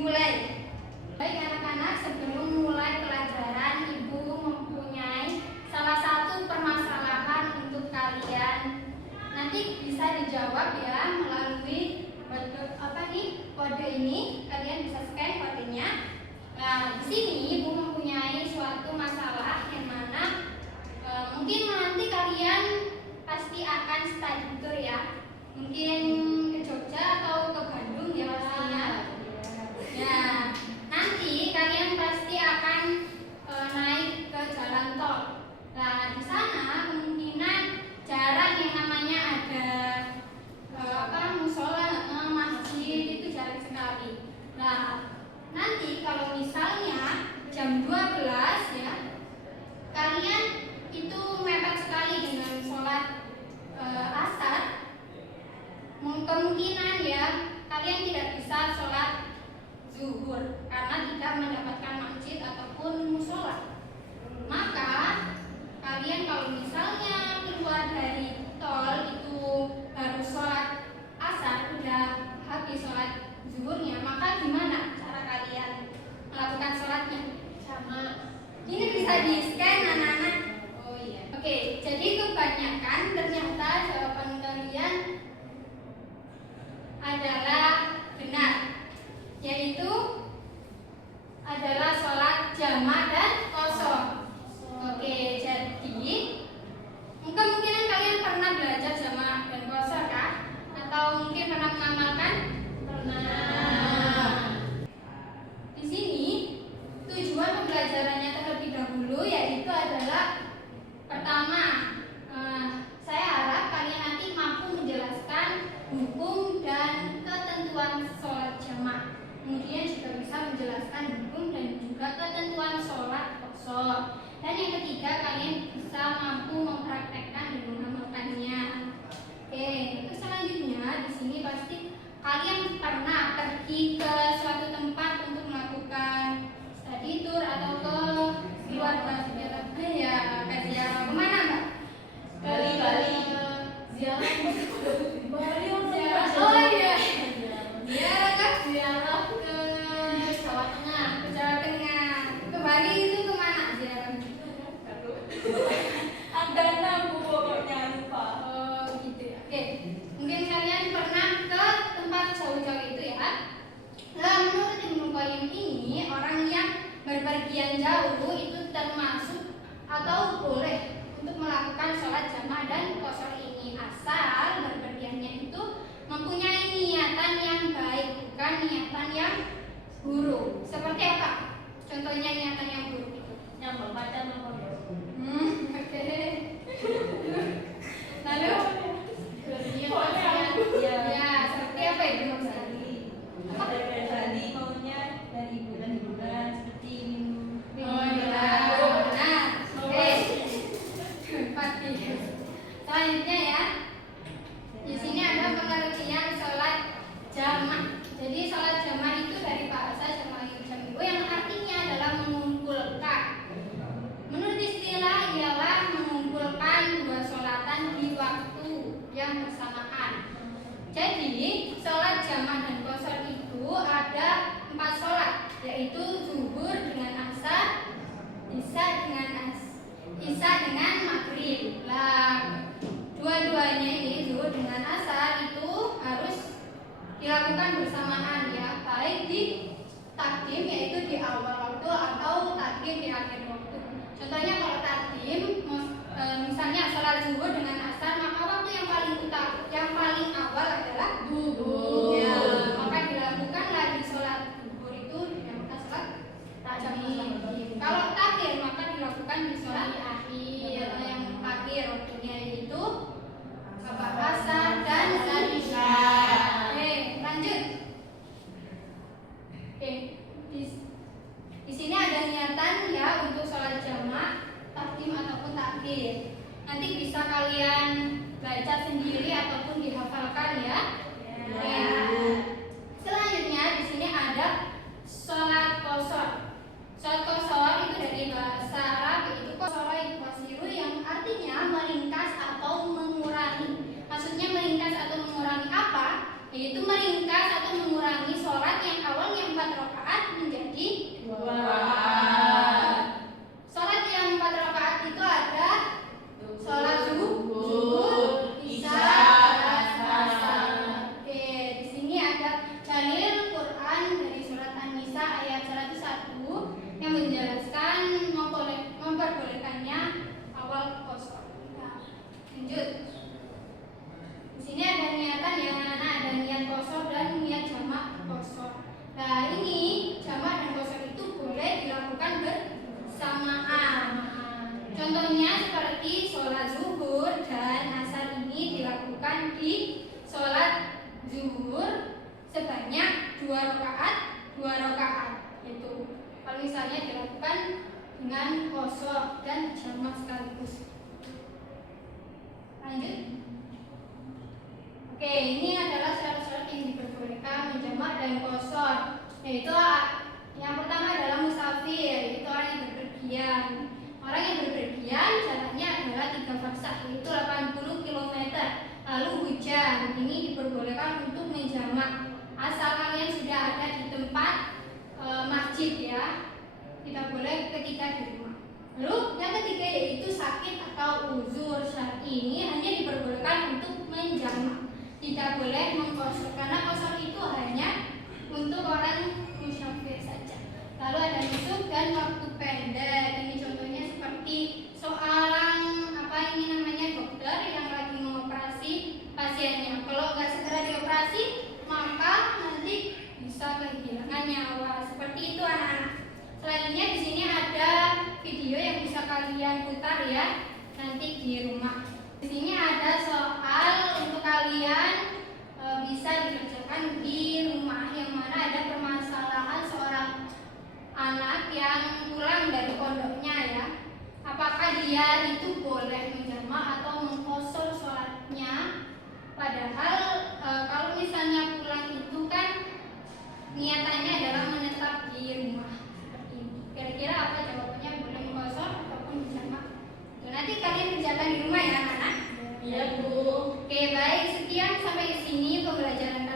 dimulai. Baik anak-anak, sebelum mulai pelajaran, Ibu mempunyai salah satu permasalahan untuk kalian. Nanti bisa dijawab ya melalui kode ini. Kalian bisa scan kodenya. Nah, di sini Ibu mempunyai suatu masalah yang mana mungkin nanti kalian pasti akan study tour ya. Mungkin ke Jogja atau ke Bandung ya pastinya. Ya, nanti kalian pasti akan naik ke jalan tol. Nah, di sana kemungkinan jarang yang namanya ada musola, masjid, itu jarang sekali. Nah, nanti kalau misalnya jam 12 ya, kalian itu mepet sekali dengan sholat asar. Kemungkinan ya kalian tidak bisa sholat zuhur karena tidak mendapatkan masjid ataupun musola. Maka kalian kalau misalnya keluar dari tol itu baru sholat asar, udah habis sholat zuhurnya, maka gimana cara kalian melakukan sholatnya? Sama ini bisa di scan anak-anak. Oh iya. Oke, jadi kebanyakan ternyata jawaban kalian adalah benar, yaitu adalah sholat jamak dan qashar. Oke, jadi kemungkinan kalian pernah belajar jamak dan qashar kah? Atau mungkin pernah mengamalkan? Pernah. Di sini tujuan pembelajarannya terlebih dahulu yaitu adalah pertama, saya harap kalian nanti mampu menjelaskan hukum dan ketentuan sholat jamak. Kemudian juga bisa menjelaskan hukum dan juga ketentuan sholat qashar. Dan yang ketiga, kalian bisa mampu mempraktekkan dan mengamalkannya. Oke, terus selanjutnya di sini pasti kalian pernah pergi ke suatu tempat untuk melakukan study tour atau ke keluarga ziarah. Ya, ke ziarah kemana Mbak? Bali. Ziarah Bali. Oh iya. Ziarah ke Jawa Tengah, ke Bali itu kemana ziarah? Ada pokoknya lupa. Oh gitu ya. Oke, mungkin kalian pernah ke tempat jauh-jauh itu ya. Nah, menurut Ibnu Qayyim ini, orang yang berpergian jauh itu termasuk atau boleh untuk melakukan sholat jamaah dan qashar ini, asal berpergiannya itu mempunyai niatan yang baik, bukan niatan yang buruk. Seperti apa? Contohnya niatan yang buruk itu? Nyambung pacar nomor. Oke. Lalu ya, seperti apa itu maksudnya? Dari Bali maunya dari hiburan seperti minum. Oh iya, benar. Oke. Selanjutnya ya, di sini ada pengertian sholat jamak. Jadi sholat jamak itu dari bahasa Jamak yang artinya adalah mengumpulkan. Menurut istilah ialah mengumpulkan dua sholatan di waktu yang bersamaan. Jadi sholat jamak dan qashar itu ada 4 sholat, yaitu zuhur dengan asar, isya dengan maghrib. Lah, dua-duanya ini zuhur dengan asar itu harus dilakukan bersamaan ya, baik di takdim yaitu di awal waktu atau takdim di akhir waktu. Contohnya kalau takdim, misalnya sholat zuhur dengan asar, maka waktu yang paling awal adalah zuhur. Ya, maka dilakukanlah di sholat zuhur itu dinamakan sholat takdim. Kalau takhir maka dilakukan di sholat akhir, yang akhir waktunya yaitu asar dan isya. Oke, lanjut. Oke, di sini ada niatan ya untuk sholat jamak, takdim ataupun takhir. Nanti bisa kalian baca sendiri ataupun dihafalkan ya. Ya. Selanjutnya di sini ada sholat qashar. Sholat qashar itu dari bahasa Arab yaitu qashara yuqasiru, yang artinya meringkas atau mengurangi. Maksudnya meringkas atau mengurangi apa? Yaitu meringkas atau mengurangi sholat yang awalnya 4 rakaat rakaat, 2 rakaat. Itu kalau misalnya dilakukan dengan qasar dan jamak sekaligus. Lanjut. Oke, ini adalah syarat-syarat yang diperbolehkan menjamak dan qasar. Yaitu yang pertama adalah musafir, itu orang yang berpergian. Orang yang berpergian jaraknya adalah 3 farsakh, yaitu 80 km. Lalu hujan, ini diperbolehkan untuk menjamak asal kalian sudah ada di tempat masjid ya. Tidak boleh ketika di rumah. Lalu yang ketiga yaitu sakit atau uzur syar'i, ini hanya diperbolehkan untuk menjamak. Tidak boleh mengqasar karena qasar itu hanya untuk orang musafir saja. Lalu ada nusuk dan waktu pendek. Ini contohnya seperti seorang dokter yang lagi mengoperasi pasiennya. Kalau nggak segera dioperasi, maka nanti bisa kehilangan nyawa. Seperti itu anak-anak. Selanjutnya di sini ada video yang bisa kalian putar ya nanti di rumah. Di sini ada soal untuk kalian bisa dikerjakan di rumah, yang mana ada permasalahan seorang anak yang pulang dari pondoknya ya. Apakah dia itu boleh menjamak atau mengqasar sholatnya? Padahal kalau misalnya pulang itu kan niatannya adalah menetap di rumah. Seperti ini. Kira-kira apa jawabannya, boleh mengqasar ataupun menjamak? Nanti kalian kerjakan di rumah ya anak-anak. Iya Bu. Oke baik, sekian sampai sini pembelajaran